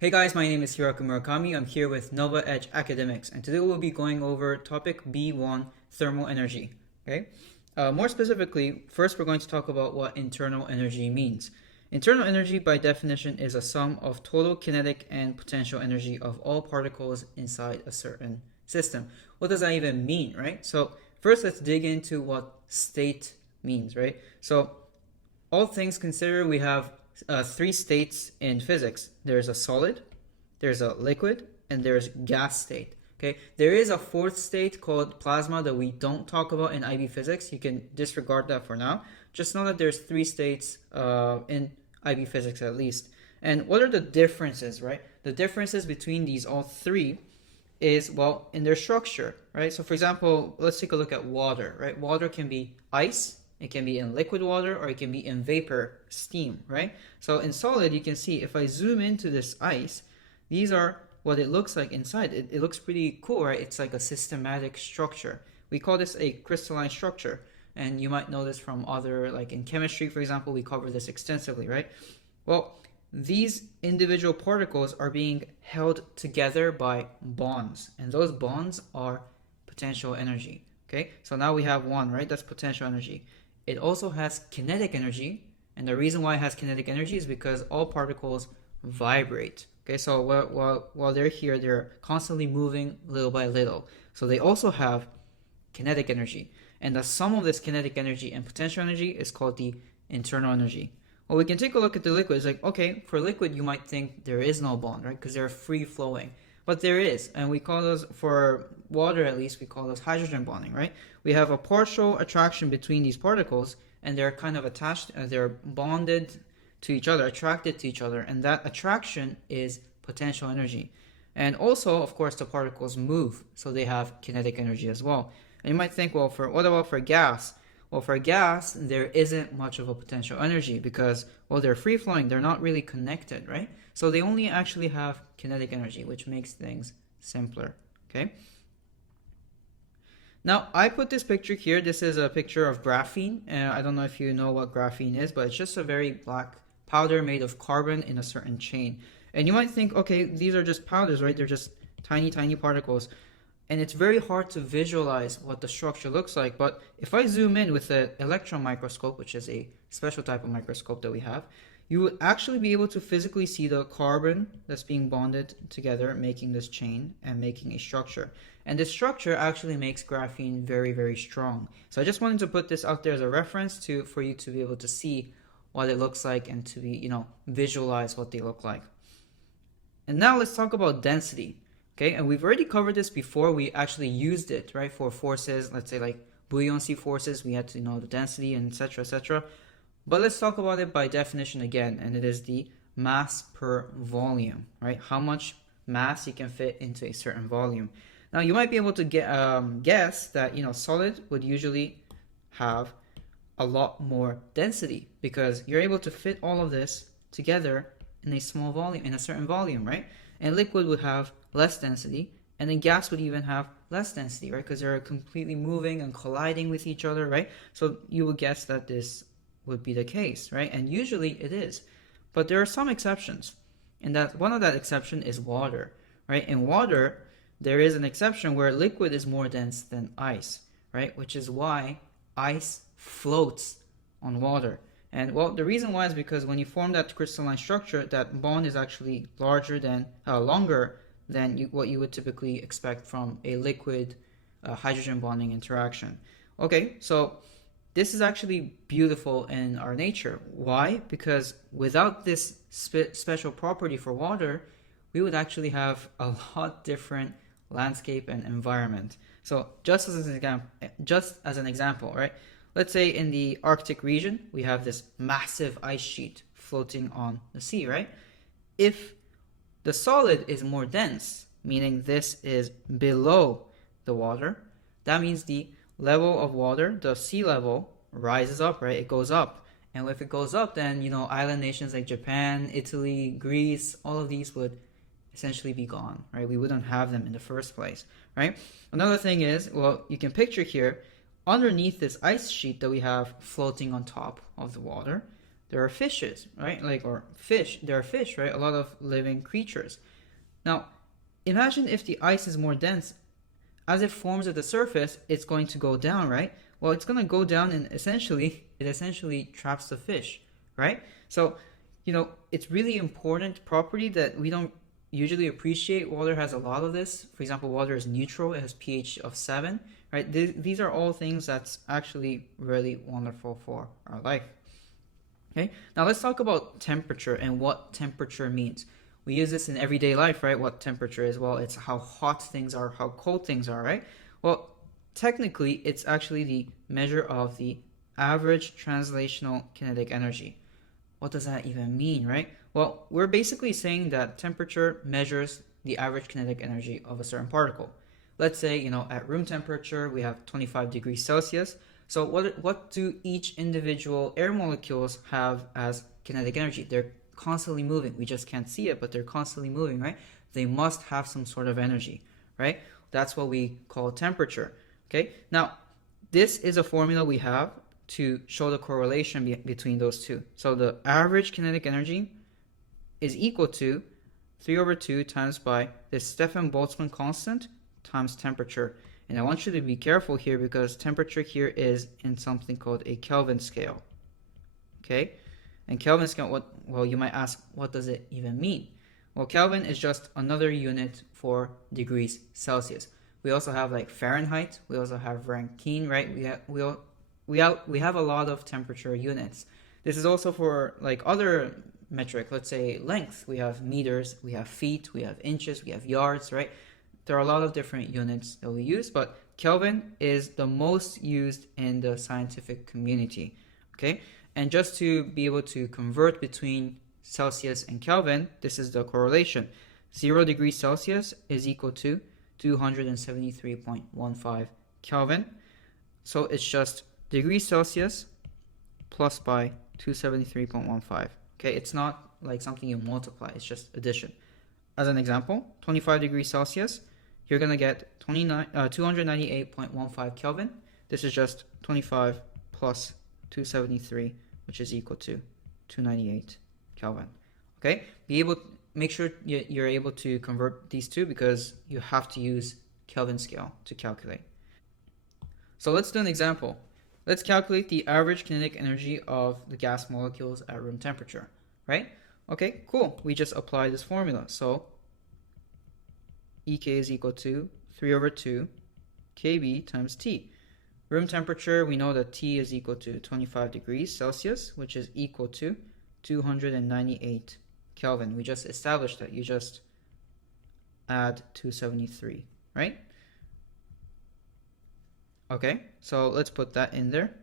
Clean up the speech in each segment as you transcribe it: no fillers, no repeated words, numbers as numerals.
Hey guys, my name is Hiraku Murakami. I'm here with NovaEdge Academics, and today we'll be going over topic B1, thermal energy. Okay. More specifically, first we're going to talk about what internal energy means. Internal energy, by definition, is a sum of total kinetic and potential energy of all particles inside a certain system. What does that even mean, right? So first, let's dig into what state means, right? So all things considered, we have three states in physics. There's a solid, there's a liquid, and there's gas state. Okay, there is a fourth state called plasma that we don't talk about in IB physics. You can disregard that for now. Just know that there's three states in IB physics at least. And what are the differences, right? The differences between these all three is, well, in their structure, right? So for example, let's take a look at water, right? Water can be ice, it can be in liquid water, or it can be in vapor, steam, right? So in solid, you can see if I zoom into this ice, these are what it looks like inside. It looks pretty cool, right? It's like a systematic structure. We call this a crystalline structure. And you might know this from other, like in chemistry, for example, we cover this extensively, right? Well, these individual particles are being held together by bonds. And those bonds are potential energy, okay? So now we have one, right? That's potential energy. It also has kinetic energy, and the reason why it has kinetic energy is because all particles vibrate. Okay, so while they're here, they're constantly moving little by little. So they also have kinetic energy, and the sum of this kinetic energy and potential energy is called the internal energy. Well, we can take a look at the liquid. It's like, okay, for liquid, you might think there is no bond, right? Because they're free flowing. But there is, and we call those, for water at least, we call those hydrogen bonding, right? We have a partial attraction between these particles, and they're kind of attached, they're bonded to each other, attracted to each other, and that attraction is potential energy. And also, of course, the particles move, so they have kinetic energy as well. And you might think, well, what about for gas? Well, for gas, there isn't much of a potential energy because, well, they're free flowing, they're not really connected, right? So they only actually have kinetic energy, which makes things simpler, okay? Now, I put this picture here. This is a picture of graphene. I don't know if you know what graphene is, but it's just a very black powder made of carbon in a certain chain. And you might think, okay, these are just powders, right? They're just tiny, tiny particles. And it's very hard to visualize what the structure looks like. But if I zoom in with an electron microscope, which is a special type of microscope that we have, you would actually be able to physically see the carbon that's being bonded together, making this chain and making a structure. And this structure actually makes graphene very, very strong. So I just wanted to put this out there as a reference for you to be able to see what it looks like and to be, visualize what they look like. And now let's talk about density. Okay, and we've already covered this before. We actually used it, right, for forces, let's say like buoyancy forces. We had to know the density and etc., etc. But let's talk about it by definition again, and it is the mass per volume, right? How much mass you can fit into a certain volume. Now, you might be able to guess that, solid would usually have a lot more density because you're able to fit all of this together in a small volume, in a certain volume, right? And liquid would have less density, and then gas would even have less density, right? Because they're completely moving and colliding with each other, right? So you would guess that this would be the case, right? And usually it is. But there are some exceptions, and that one of that exception is water, right? In water, there is an exception where liquid is more dense than ice, right? Which is why ice floats on water. And well, the reason why is because when you form that crystalline structure, that bond is actually longer than what you would typically expect from a liquid hydrogen bonding interaction. Okay, so this is actually beautiful in our nature. Why? Because without this special property for water, we would actually have a lot different landscape and environment. So just as an example, right? Let's say in the Arctic region, we have this massive ice sheet floating on the sea, right? If the solid is more dense, meaning this is below the water, that means the level of water, the sea level, rises up, right? It goes up. And if it goes up, then, island nations like Japan, Italy, Greece, all of these would essentially be gone, right? We wouldn't have them in the first place, right? Another thing is, well, you can picture here, underneath this ice sheet that we have floating on top of the water, there are fishes, right? Like, or fish, there are fish, right? A lot of living creatures. Now, imagine if the ice is more dense. As it forms at the surface, it's going to go down, right? Well, it's going to go down and it essentially traps the fish, right? So, it's really important property that we don't usually appreciate. Water has a lot of this. For example, water is neutral. It has pH of 7, right? These are all things that's actually really wonderful for our life. Okay, now let's talk about temperature and what temperature means. We use this in everyday life, right? What temperature is? Well, it's how hot things are, how cold things are, right? Well, technically, it's actually the measure of the average translational kinetic energy. What does that even mean, right? Well, we're basically saying that temperature measures the average kinetic energy of a certain particle. Let's say, at room temperature, we have 25 degrees Celsius. So what do each individual air molecules have as kinetic energy? They're constantly moving. We just can't see it, but they're constantly moving, right? They must have some sort of energy, right? That's what we call temperature, okay? Now, this is a formula we have to show the correlation between those two. So the average kinetic energy is equal to 3/2 times by this Stefan-Boltzmann constant times temperature. And I want you to be careful here because temperature here is in something called a Kelvin scale, okay? And Kelvin scale, well, you might ask, what does it even mean? Well, Kelvin is just another unit for degrees Celsius. We also have like Fahrenheit. We also have Rankine, right? We have a lot of temperature units. This is also for like other metric. Let's say length. We have meters, we have feet, we have inches, we have yards, right? There are a lot of different units that we use, but Kelvin is the most used in the scientific community, okay? And just to be able to convert between Celsius and Kelvin, this is the correlation. 0 degrees Celsius is equal to 273.15 Kelvin. So it's just degrees Celsius plus by 273.15. Okay, it's not like something you multiply, it's just addition. As an example, 25 degrees Celsius, you're going to get 298.15 Kelvin. This is just 25 plus 273, which is equal to 298 Kelvin. Okay, make sure you're able to convert these two because you have to use Kelvin scale to calculate. So let's do an example. Let's calculate the average kinetic energy of the gas molecules at room temperature, right? Okay, cool. We just apply this formula. So EK is equal to 3/2 KB times T. Room temperature, we know that T is equal to 25 degrees Celsius, which is equal to 298 Kelvin. We just established that. You just add 273, right? Okay, so let's put that in there.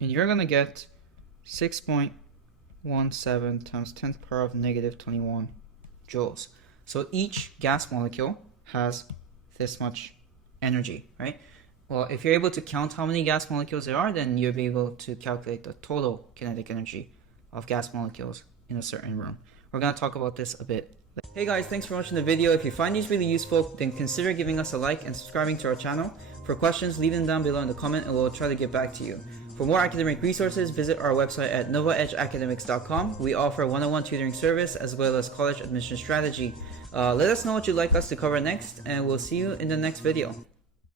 And you're going to get 6.17 times 10th power of negative 21 joules. So each gas molecule has this much energy, right? Well, if you're able to count how many gas molecules there are, then you'll be able to calculate the total kinetic energy of gas molecules in a certain room. We're going to talk about this a bit. Hey guys, thanks for watching the video. If you find these really useful, then consider giving us a like and subscribing to our channel. For questions, leave them down below in the comment and we'll try to get back to you. For more academic resources, visit our website at NovaEdgeAcademics.com. We offer one-on-one tutoring service as well as college admission strategy. Let us know what you'd like us to cover next, and we'll see you in the next video.